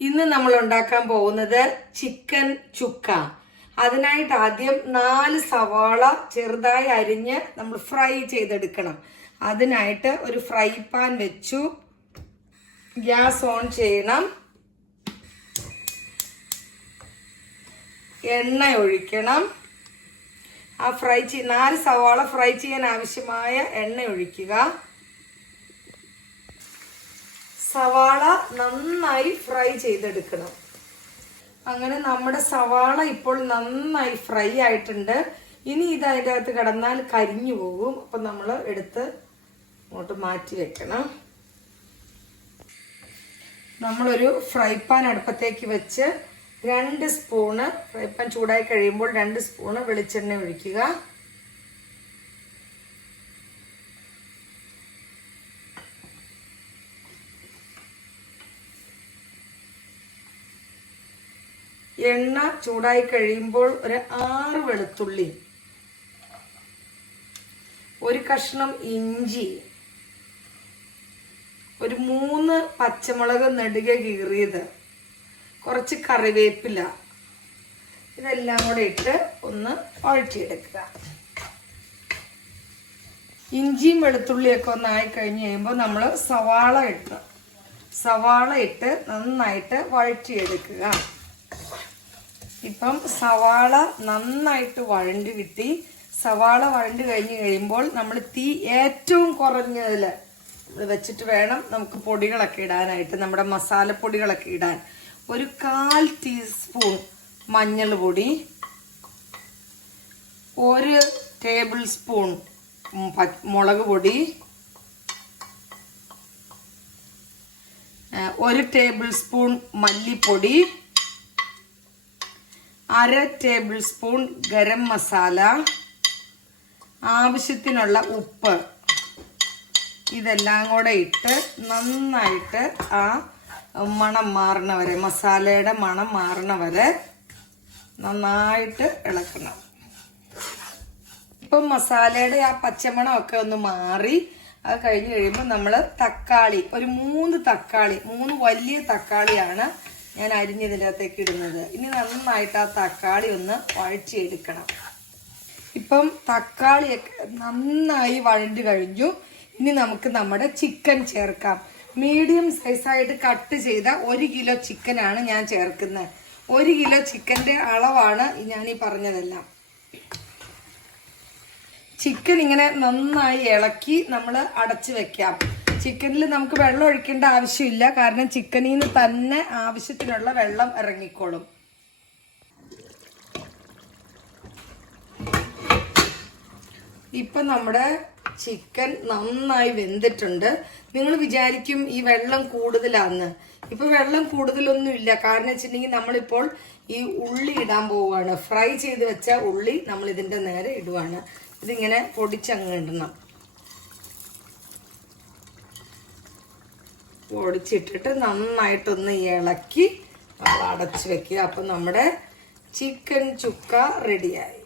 ഇന്ന് നമ്മൾ ഉണ്ടാക്കാൻ പോകുന്നത് ചിക്കൻ ചുക്ക. അതിനായിട്ട് ആദ്യം 4 സവാള ചെറുതായി അരിഞ്ഞ് നമ്മൾ ഫ്രൈ ചെയ്തെടുക്കണം. അതിനായിട്ട് ഒരു ഫ്രൈ പാൻ വെച്ചു. ഗ്യാസ് ഓൺ ചെയ്യണം. എണ്ണ ഒഴിക്കണം. ആ 4 സവാള ഫ്രൈ ചെയ്യാൻ ആവശ്യമായ എണ്ണ ഒഴിക്കുക. സവാള നന്നായി ഫ്രൈ ചെയ്തെടുക്കണം. അങ്ങനെ നമ്മുടെ സവാള ഇപ്പോൾ നന്നായി ഫ്രൈ ആയിട്ടുണ്ട്. ഇനി ഇത് അതിൻ്റെ അകത്ത് കിടന്നാൽ കരിഞ്ഞു പോകും. അപ്പം നമ്മൾ എടുത്ത് അങ്ങോട്ട് മാറ്റി വെക്കണം. നമ്മളൊരു ഫ്രൈ പാൻ അടുപ്പത്തേക്ക് വെച്ച് 2 സ്പൂണ്, ഫ്രൈ പാൻ ചൂടായി കഴിയുമ്പോൾ 2 സ്പൂണ് വെളിച്ചെണ്ണ ഒഴിക്കുക. എണ്ണ ചൂടായി കഴിയുമ്പോൾ ഒരു 6 വെളുത്തുള്ളി, ഒരു കഷ്ണം ഇഞ്ചി, ഒരു 3 പച്ചമുളക് നെടുകെ കീറിയത്, കുറച്ച് കറിവേപ്പില, ഇതെല്ലാം കൂടെ ഇട്ട് ഒന്ന് വഴറ്റിയെടുക്കുക. ഇഞ്ചിയും വെളുത്തുള്ളിയൊക്കെ ഒന്നായി കഴിഞ്ഞ് കഴിയുമ്പോൾ നമ്മൾ സവാള ഇട്ട് നന്നായിട്ട് വഴറ്റിയെടുക്കുക. ഇപ്പം സവാള നന്നായിട്ട് വഴണ്ട് കിട്ടി. സവാള വഴണ്ട് കഴിഞ്ഞ് കഴിയുമ്പോൾ നമ്മൾ തീ ഏറ്റവും കുറഞ്ഞതിൽ നമ്മൾ വെച്ചിട്ട് വേണം നമുക്ക് പൊടികളൊക്കെ ഇടാനായിട്ട്, നമ്മുടെ മസാലപ്പൊടികളൊക്കെ ഇടാൻ. ഒരു 1/4 ടീസ്പൂൺ മഞ്ഞൾ പൊടി, 1 ടേബിൾ സ്പൂൺ മുളക് പൊടി, 1 ടേബിൾ സ്പൂൺ മല്ലിപ്പൊടി, 1/2 ടേബിൾ സ്പൂൺ ഗരം മസാല, ആവശ്യത്തിനുള്ള ഉപ്പ്, ഇതെല്ലാം കൂടെ ഇട്ട് നന്നായിട്ട് ആ മണം മാറണ വരെ, മസാലയുടെ മണം മാറണ വരെ നന്നായിട്ട് ഇളക്കണം. ഇപ്പം മസാലയുടെ ആ പച്ചമണമൊക്കെ ഒന്ന് മാറി അത് കഴിഞ്ഞ് കഴിയുമ്പോൾ നമ്മൾ തക്കാളി, ഒരു 3 തക്കാളി, 3 വലിയ തക്കാളിയാണ് ഞാൻ അരിഞ്ഞതിൻ്റെ അകത്തേക്ക് ഇടുന്നത്. ഇനി നന്നായിട്ട് ആ തക്കാളി ഒന്ന് വഴറ്റിയെടുക്കണം. ഇപ്പം തക്കാളിയൊക്കെ നന്നായി വഴണ്ട് കഴിഞ്ഞു. ഇനി നമുക്ക് നമ്മുടെ ചിക്കൻ ചേർക്കാം. മീഡിയം സൈസായിട്ട് കട്ട് ചെയ്ത 1 കിലോ ചിക്കനാണ് ഞാൻ ചേർക്കുന്നത്. 1 കിലോ ചിക്കൻ്റെ അളവാണ് ഞാൻ ഈ പറഞ്ഞതെല്ലാം. ചിക്കൻ ഇങ്ങനെ നന്നായി ഇളക്കി നമ്മൾ അടച്ചു വെക്കാം. ചിക്കനിൽ നമുക്ക് വെള്ളം ഒഴിക്കേണ്ട ആവശ്യമില്ല, കാരണം ചിക്കനിൽ നിന്ന് തന്നെ ആവശ്യത്തിനുള്ള വെള്ളം ഇറങ്ങിക്കോളും. ഇപ്പം നമ്മുടെ ചിക്കൻ നന്നായി വെന്തിട്ടുണ്ട്. നിങ്ങൾ വിചാരിക്കും ഈ വെള്ളം കൂടുതലാന്ന്. ഇപ്പം വെള്ളം കൂടുതലൊന്നുമില്ല. കാരണം വെച്ചിട്ടുണ്ടെങ്കിൽ നമ്മളിപ്പോൾ ഈ ഉള്ളി ഇടാൻ പോവുകയാണ്. ഫ്രൈ ചെയ്ത് വെച്ച ഉള്ളി നമ്മൾ ഇതിൻ്റെ നേരെ ഇടുവാണ്. ഇതിങ്ങനെ പൊടിച്ചങ്ങ് ഇടണം. പൊടിച്ചിട്ടിട്ട് നന്നായിട്ടൊന്ന് ഇളക്കി നമ്മൾ അടച്ചു വെക്കുക. അപ്പം നമ്മുടെ ചിക്കൻ ചുക്ക റെഡിയായി.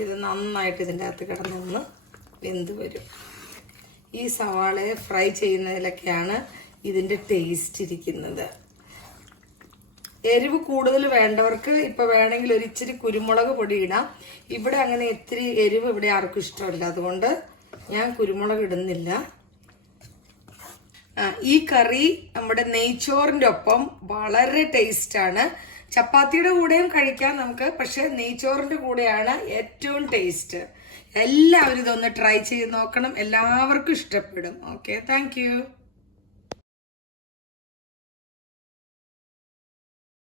ഇത് നന്നായിട്ട് ഇതിൻ്റെ അകത്ത് കിടന്നൊന്ന് വെന്ത് വരും. ഈ സവാളയെ ഫ്രൈ ചെയ്യുന്നതിലൊക്കെയാണ് ഇതിൻ്റെ ടേസ്റ്റ് ഇരിക്കുന്നത്. എരിവ് കൂടുതൽ വേണ്ടവർക്ക് ഇപ്പോൾ വേണമെങ്കിൽ ഒരു ഇച്ചിരി കുരുമുളക് പൊടി ഇടാം. ഇവിടെ അങ്ങനെ ഇത്തിരി എരിവ് ഇവിടെ ആർക്കും ഇഷ്ടമല്ല, അതുകൊണ്ട് ഞാൻ കുരുമുളക് ഇടുന്നില്ല. ഈ കറി നമ്മുടെ നെയ്ച്ചോറിൻ്റെ ഒപ്പം വളരെ ടേസ്റ്റാണ്. ചപ്പാത്തിയുടെ കൂടെയും കഴിക്കാം നമുക്ക്, പക്ഷെ നെയ്ച്ചോറിൻ്റെ കൂടെയാണ് ഏറ്റവും ടേസ്റ്റ്. എല്ലാവരും ഇതൊന്ന് ട്രൈ ചെയ്ത് നോക്കണം. എല്ലാവർക്കും ഇഷ്ടപ്പെടും. Okay, thank